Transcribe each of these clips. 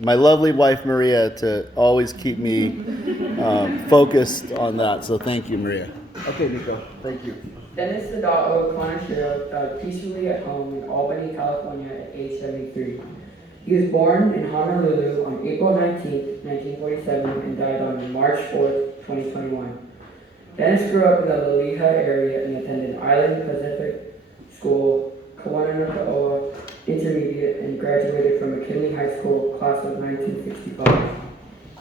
my lovely wife Maria to always keep me focused on that. So thank you, Maria. Okay, Nico. Thank you. Dennis Sadao Kaneshiro died peacefully at home in Albany, California at age 73. He was born in Honolulu on April 19, 1947 and died on March 4th, 2021. Dennis grew up in the Laliha area and attended Island Pacific School, Kawananakoa Intermediate, and graduated from McKinley High School, class of 1965.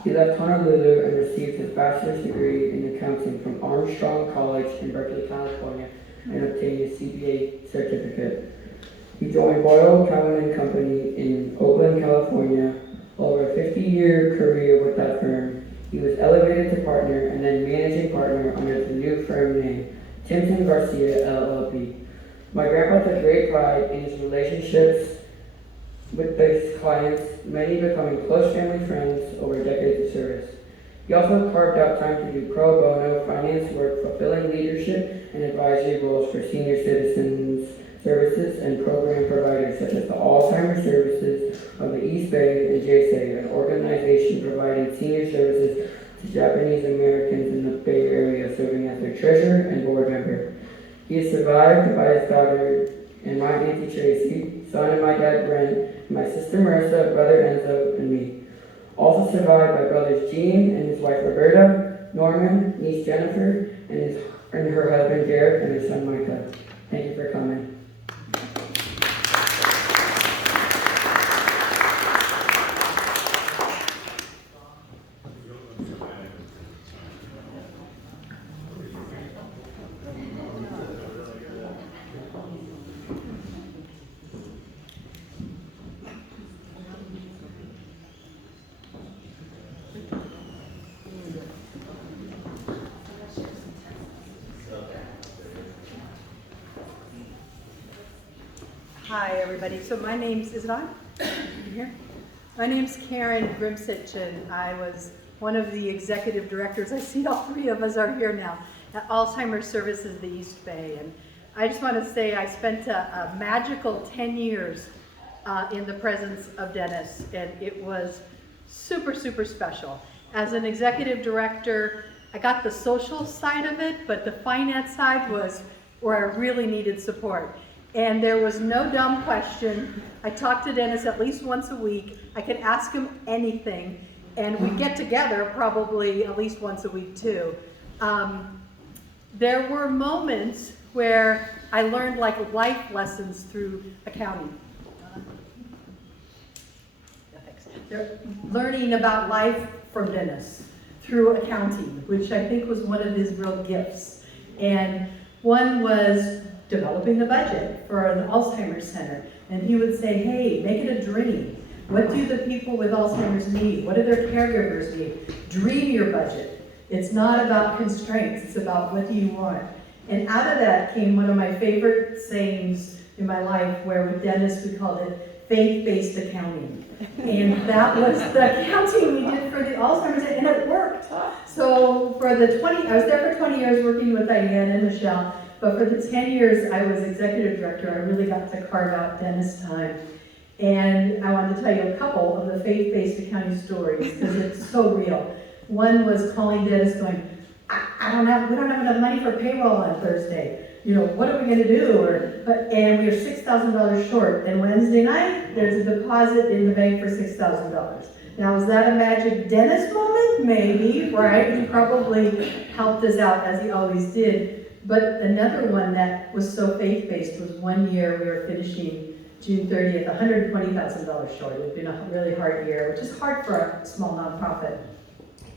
He left Honolulu and received his bachelor's degree in accounting from Armstrong College in Berkeley, California, and obtained his CPA certificate. He joined Boyle, Cowan and Company in Oakland, California. Over a 50-year career with that firm, he was elevated to partner and then managing partner under the new firm name, Timpson Garcia LLP. My grandpa took great pride in his relationships with his clients, many becoming close family friends over decades of service. He also carved out time to do pro bono finance work, fulfilling leadership and advisory roles for senior citizens services and program providers such as the Alzheimer's Services of the East Bay and JSA, an organization providing senior services to Japanese Americans in the Bay Area, serving as their treasurer and board member. He is survived by his daughter and my auntie Tracy, son of my dad Brent, my sister Marissa, brother Enzo, and me. Also survived by brothers Gene and his wife Roberta, Norman, niece Jennifer, and her husband Derek and their son Micah. Thank you for coming. Hi, everybody. So my name's, is it on? You here? My name's Karen Grimsich, and I was one of the executive directors. I see all three of us are here now at Alzheimer's Services of the East Bay. And I just want to say I spent a magical 10 years in the presence of Dennis, and it was super, super special. As an executive director, I got the social side of it, but the finance side was where I really needed support. And there was no dumb question. I talked to Dennis at least once a week. I could ask him anything, and we'd get together probably at least once a week too. There were moments where I learned like life lessons through accounting. Learning about life from Dennis through accounting, which I think was one of his real gifts. And one was developing the budget for an Alzheimer's center. And he would say, hey, make it a dream. What do the people with Alzheimer's need? What do their caregivers need? Dream your budget. It's not about constraints, it's about what do you want. And out of that came one of my favorite sayings in my life, where with Dennis we called it faith-based accounting. And that was the accounting we did for the Alzheimer's, and it worked. So for the I was there for 20 years working with Diane and Michelle. But for the 10 years I was executive director, I really got to carve out Dennis time. And I wanted to tell you a couple of the faith-based accounting stories, because it's so real. One was calling Dennis going, we don't have enough money for payroll on Thursday. You know, what are we gonna do? And we are $6,000 short. And Wednesday night, there's a deposit in the bank for $6,000. Now, is that a magic Dennis moment? Maybe, right? He probably helped us out, as he always did. But another one that was so faith-based was one year we were finishing June 30th, $120,000 short. It had been a really hard year, which is hard for a small nonprofit.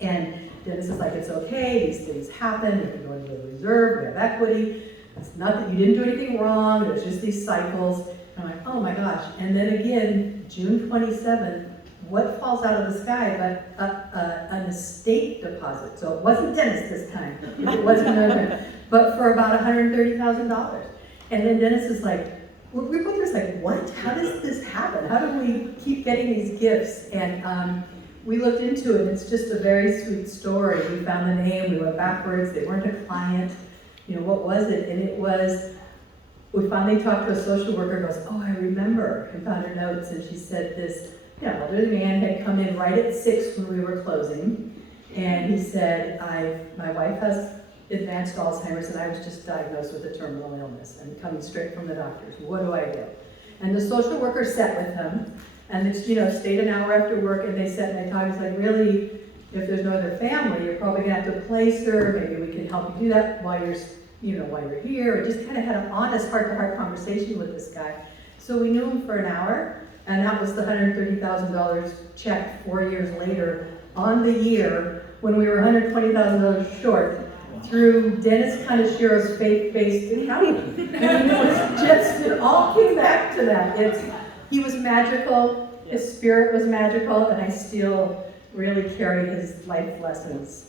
And Dennis is like, it's okay, these things happen, we can go into the reserve, we have equity. It's not that you didn't do anything wrong, there's just these cycles. And I'm like, oh my gosh. And then again, June 27th, what falls out of the sky but an estate deposit. So it wasn't Dennis this time, it wasn't another, but for about $130,000. And then Dennis is like, we're both just like, what? How does this happen? How do we keep getting these gifts? And we looked into it, it's just a very sweet story. We found the name, we went backwards, they weren't a client. You know, what was it? And it was, we finally talked to a social worker who goes, oh, I remember, and found her notes, and she said this elderly man had come in right at 6 when we were closing, and he said, my wife has advanced Alzheimer's, and I was just diagnosed with a terminal illness, and coming straight from the doctors. What do I do? And the social worker sat with him, and it's, stayed an hour after work, and they sat and they talked. It's like, really, if there's no other family, you're probably gonna have to place her. Maybe we can help you do that while you're here. And just kind of had an honest heart-to-heart conversation with this guy. So we knew him for an hour, and that was the $130,000 check 4 years later on the year when we were $120,000 short through Dennis Kaneshiro's faith-based accounting. And it all came back to that. He was magical, his spirit was magical, and I still really carry his life lessons.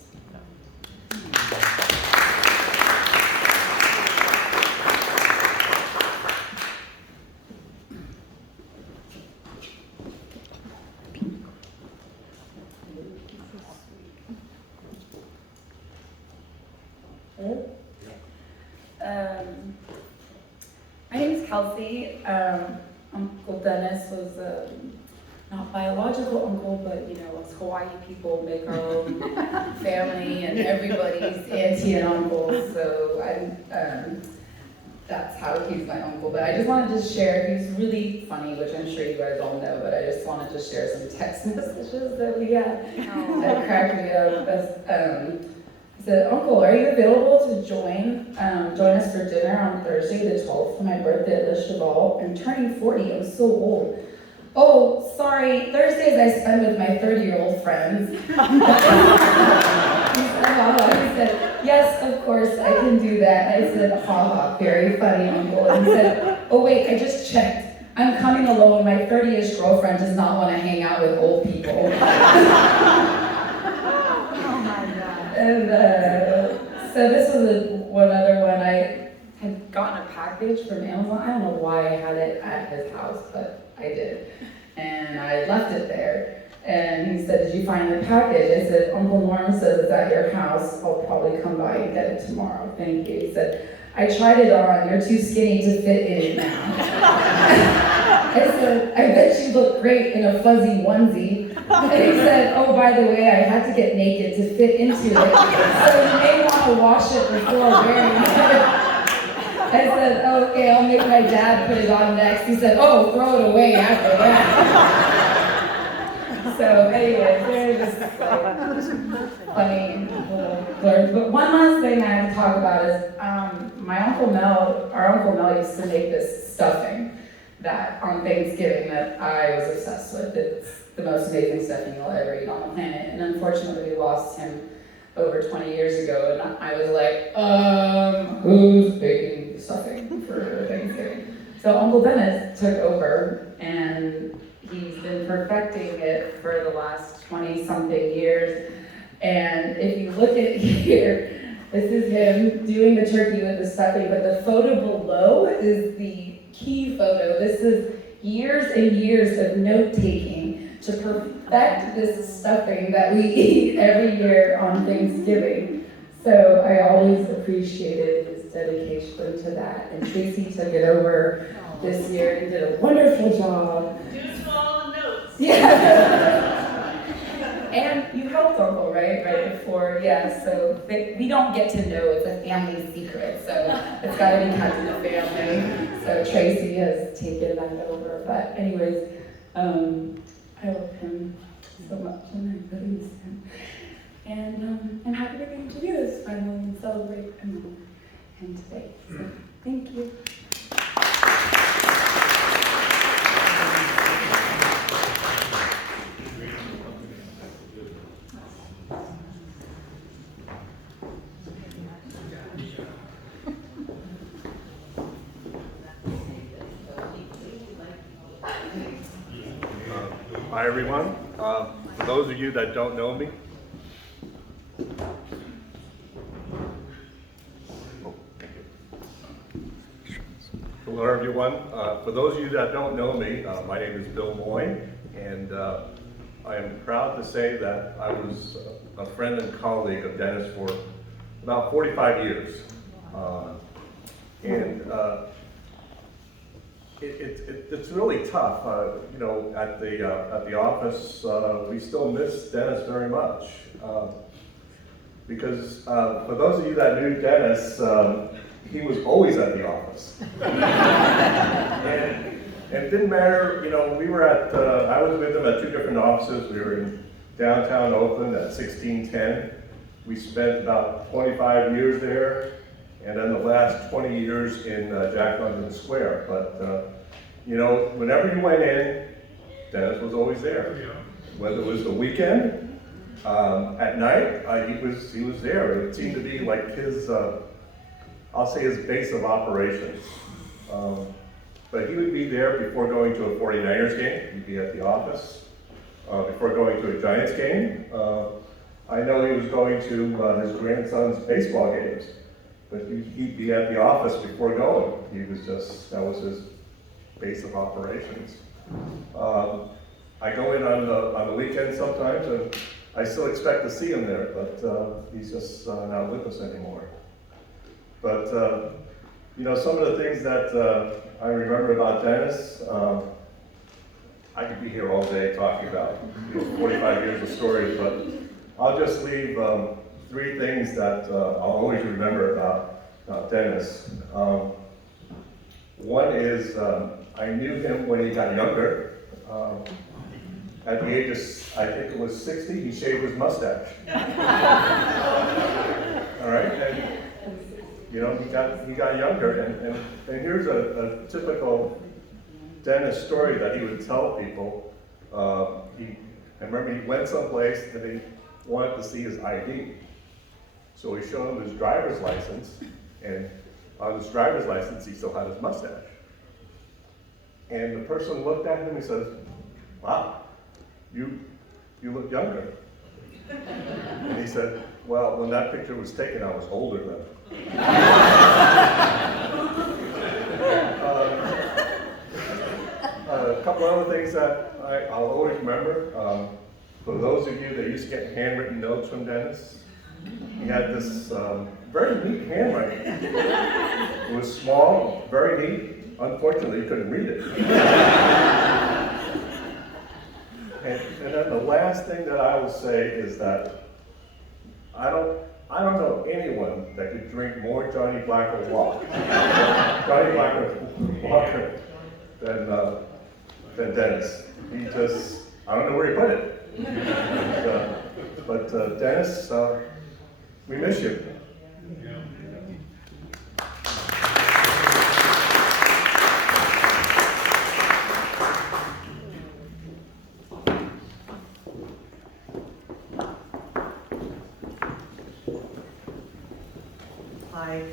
My name is Kelsey. Uncle Dennis was not biological uncle, but us Hawaii people make our own family, and everybody's auntie and uncle. So that's how he's my uncle. But I just wanted to share. He's really funny, which I'm sure you guys all know. But I just wanted to share some text messages that we had that cracked me up. He said, "Uncle, are you available to join us for dinner on Thursday the 12th for my birthday at Le Cheval? I'm turning 40, I'm so old." "Oh, sorry, Thursdays I spend with my 30-year-old friends." He said, "Yes, of course, I can do that." I said, "Ha, very funny, Uncle." And he said, "Oh wait, I just checked. I'm coming alone. My 30-ish girlfriend does not want to hang out with old people." And so this was one other one. I had gotten a package from Amazon. I don't know why I had it at his house, but I did. And I left it there. And he said, "Did you find the package?" I said, "Uncle Norm says it's at your house. I'll probably come by and get it tomorrow. Thank you." He said, "I tried it on. You're too skinny to fit in it now." I said, "I bet you look great in a fuzzy onesie." And he said, "Oh, by the way, I had to get naked to fit into it, so you may want to wash it before wearing it." I said, "Oh, okay, I'll make my dad put it on next." He said, "Oh, throw it away after that." So anyway, they're just funny little blurs. But one last thing I have to talk about is our Uncle Mel used to make this stuffing that on Thanksgiving that I was obsessed with. It's the most amazing stuffing you'll ever eat on the planet. And unfortunately, we lost him over 20 years ago. And I was like, who's baking stuffing for Thanksgiving? So Uncle Dennis took over, and he's been perfecting it for the last 20-something years. And if you look at here, this is him doing the turkey with the stuffing, but the photo below is the key photo. This is years and years of note-taking to perfect this stuffing that we eat every year on Thanksgiving. So I always appreciated his dedication to that. And Tracy took it over this year and did a wonderful job. Do all the notes. Yeah. And you helped Uncle, right? Right before, yeah. So we don't get to know. It's a family secret. So it's got to be kept in the family. So Tracy has taken that over. But anyways, I love him so much, and I really miss him. And I'm happy to get to do this finally and celebrate him today. So thank you. Hi everyone. For those of you that don't know me, hello everyone. For those of you that don't know me, my name is Bill Moy, and I am proud to say that I was a friend and colleague of Dennis for about 45 years. it's really tough. You know, at the office, we still miss Dennis very much. Because for those of you that knew Dennis, he was always at the office. And it didn't matter, you know, we were at, I was with him at 2 different offices. We were in downtown Oakland at 1610. We spent about 25 years there, and then the last 20 years in Jack London Square. But, you know, whenever you went in, Dennis was always there. Whether it was the weekend, at night, he was there. It seemed to be like his, I'll say his base of operations. But he would be there before going to a 49ers game. He'd be at the office. Before going to a Giants game. I know he was going to his grandson's baseball games, but he'd be at the office before going. He was just, that was his base of operations. I go in on the weekend sometimes, and I still expect to see him there, but he's just not with us anymore. But you know, some of the things that I remember about Dennis, I could be here all day talking about 45 years of stories, but I'll just leave 3 things that I'll always remember about Dennis. One is I knew him when he got younger. At the age of, I think it was 60, he shaved his mustache. All right, and you know, he got younger, and here's a typical Dennis story that he would tell people. I remember he went someplace and he wanted to see his ID. So he showed him his driver's license, and on his driver's license he still had his mustache. And the person looked at him and says, "Wow, you look younger." And he said, "Well, when that picture was taken, I was older then." A couple other things that I'll always remember. For those of you that used to get handwritten notes from Dennis, he had this very neat handwriting. It was small, very neat. Unfortunately, you couldn't read it. And then the last thing that I will say is that I don't know anyone that could drink more Johnny Blacker Walker than Dennis. He just, I don't know where he put it. But Dennis, we miss you. Hi.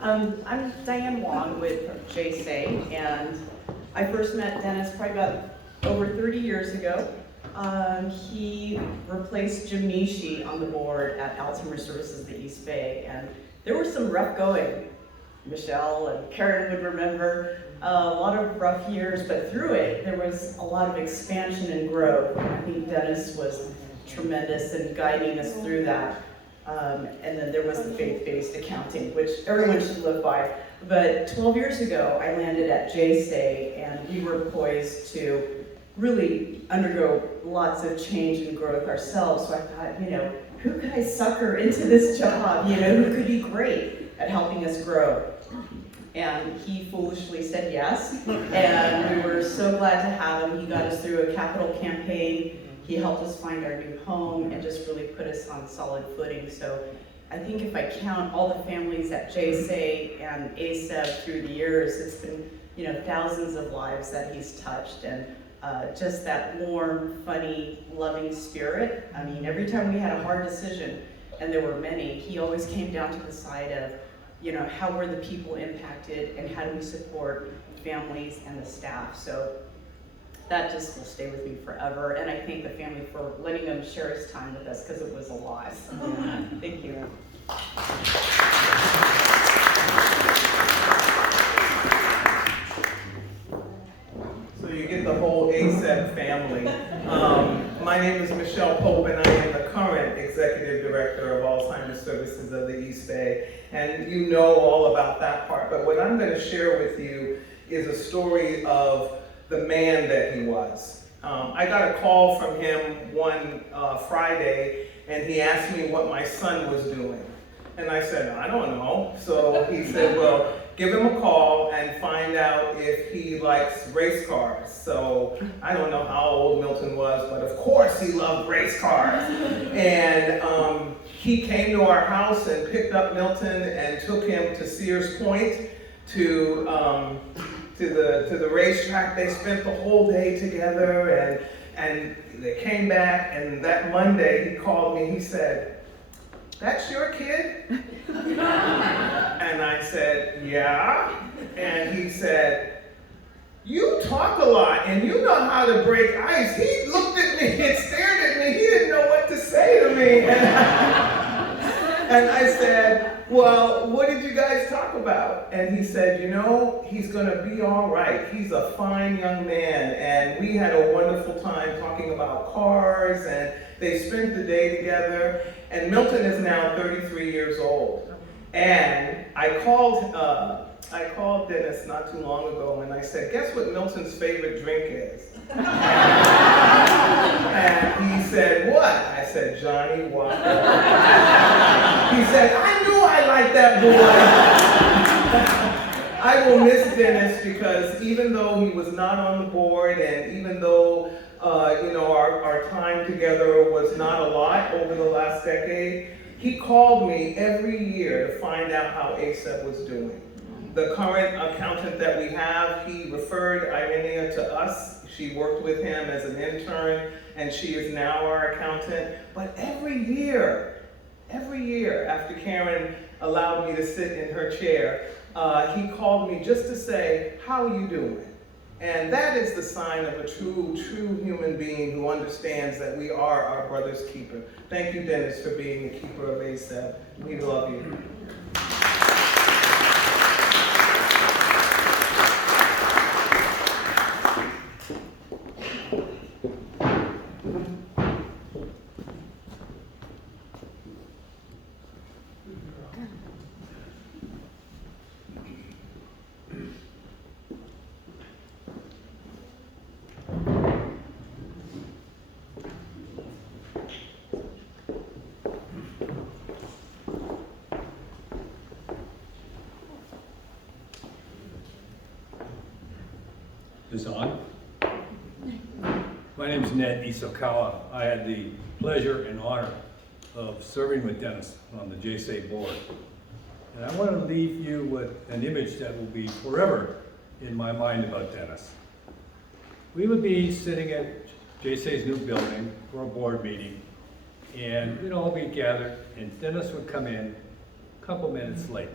I'm Diane Wong with JSA, and I first met Dennis probably about over 30 years ago. He replaced Jim Nishi on the board at Alzheimer's Services of the East Bay, and there was some rough going. Michelle and Karen would remember a lot of rough years, but through it, there was a lot of expansion and growth. I think Dennis was tremendous in guiding us through that. And then there was the faith-based accounting, which everyone should live by. But 12 years ago, I landed at JSA, and we were poised to really undergo lots of change and growth ourselves. So I thought, you know, who could I sucker into this job? You know, who could be great at helping us grow? And he foolishly said yes, and we were so glad to have him. He got us through a capital campaign. He helped us find our new home and just really put us on solid footing. So I think if I count all the families at JSA and ASEB through the years, it's been, you know, thousands of lives that he's touched, and just that warm, funny, loving spirit. I mean, every time we had a hard decision, and there were many, he always came down to the side of, you know, how were the people impacted and how do we support families and the staff. So that just will stay with me forever, and I thank the family for letting him share his time with us, because it was a lot. Thank you. So you get the whole ASEP family. My name is Michelle Pope, and I am the current Executive Director of Alzheimer's Services of the East Bay. And you know all about that part, but what I'm going to share with you is a story of the man that he was. I got a call from him one Friday, and he asked me what my son was doing. And I said, I don't know. So he said, well, give him a call and find out if he likes race cars. So I don't know how old Milton was, but of course he loved race cars. And he came to our house and picked up Milton and took him to Sears Point to the racetrack. They spent the whole day together, and they came back, and that Monday he called me. He said, "That's your kid?" And I said, "Yeah." And he said, "You talk a lot and you know how to break ice." He looked at me and stared at me. He didn't know what to say to me. And I said, "Well, what did you guys talk about?" And he said, "You know, he's gonna be all right. He's a fine young man." And we had a wonderful time talking about cars, and they spent the day together. And Milton is now 33 years old. And I called Dennis not too long ago, and I said, "Guess what Milton's favorite drink is?" And he said, "What?" I said, "Johnny Walker." He said, "I knew I liked that boy." I will miss Dennis because even though he was not on the board, and even though our time together was not a lot over the last decade, he called me every year to find out how ASEP was doing. The current accountant that we have, he referred Irenia to us. She worked with him as an intern, and she is now our accountant. But every year, after Karen allowed me to sit in her chair, he called me just to say, "How are you doing?" And that is the sign of a true human being who understands that we are our brother's keeper. Thank you, Dennis, for being the keeper of ASEP. We love you. Is on? My name is Ned Isokawa. I had the pleasure and honor of serving with Dennis on the JSA board. And I want to leave you with an image that will be forever in my mind about Dennis. We would be sitting at JSA's new building for a board meeting, and we'd all be gathered, and Dennis would come in a couple minutes late.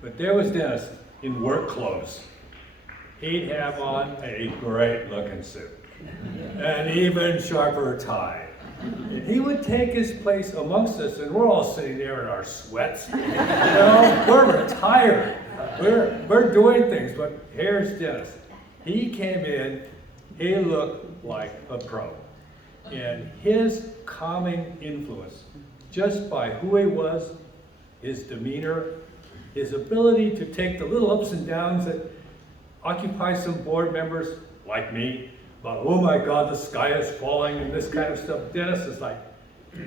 But there was Dennis in work clothes. He'd have on a great looking suit, an even sharper tie. And he would take his place amongst us, and we're all sitting there in our sweats. We're retired. We're doing things, but here's Dennis. He came in, he looked like a pro. And his calming influence, just by who he was, his demeanor, his ability to take the little ups and downs that occupy some board members like me, about, oh my God, the sky is falling and this kind of stuff. Dennis is like,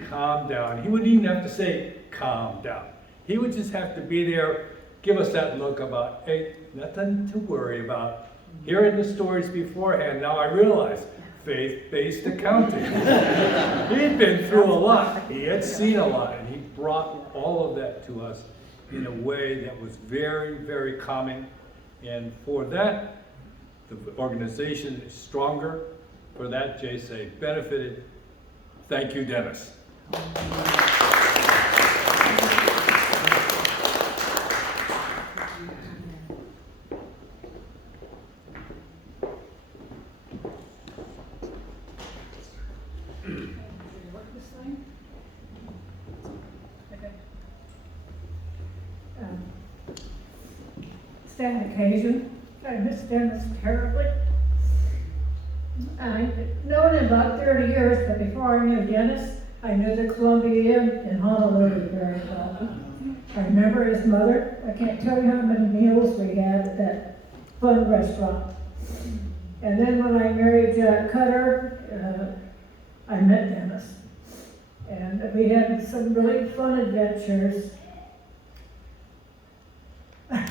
calm down. He wouldn't even have to say, calm down. He would just have to be there, give us that look about, hey, nothing to worry about. Hearing the stories beforehand, now I realize, faith-based accounting. He had been through a lot. He had seen a lot, and he brought all of that to us in a way that was very, very calming. And for that, the organization is stronger. For that, JSA benefited. Thank you, Dennis. Stand occasion. I miss Dennis terribly. I've known him about 30 years, but before I knew Dennis, I knew the Columbia Inn in Honolulu very well. I remember his mother. I can't tell you how many meals we had at that fun restaurant. And then when I married Jack Cutter, I met Dennis. And we had some really fun adventures. I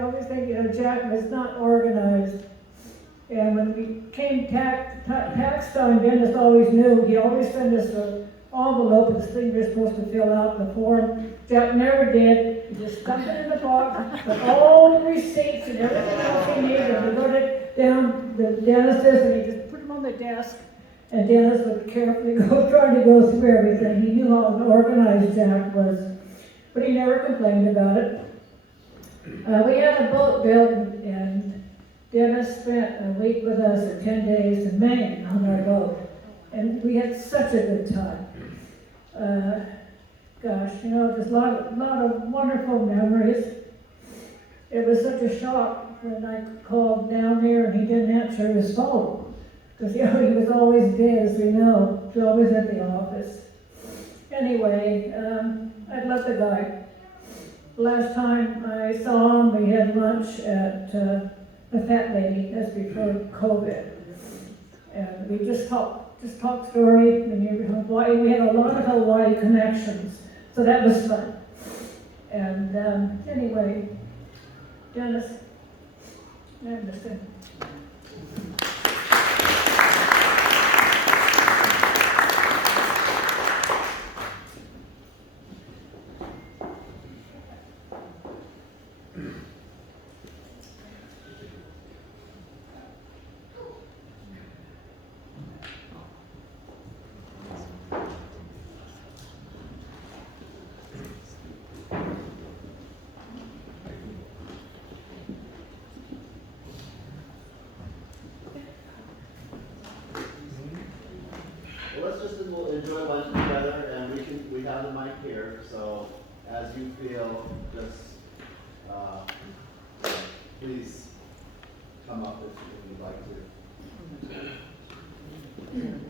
always think, Jack was not organized. And when we came tax time, Dennis always knew. He always sent us an envelope with this thing you're supposed to fill out the form. Jack never did. He just stuck it in the box with all the receipts and everything else he needed. And we wrote down the Dennis's, and he just put them on the desk. And Dennis would carefully trying to go through everything. He knew how organized Jack was, but he never complained about it. We had a boat built, and Dennis spent a week with us or 10 days in Maine on our boat, and we had such a good time. There's a lot of wonderful memories. It was such a shock when I called down there and he didn't answer his phone, because he was always dead, as we know. He was always at the office. Anyway, I love the guy. Last time I saw him, we had lunch at the Fat Lady. That's before COVID, and we just talked story. We had a lot of Hawaii connections, so that was fun. And anyway, Dennis, I understand. Well, let's just enjoy lunch together, and we have the mic here, so as you feel, just please come up if you'd like to.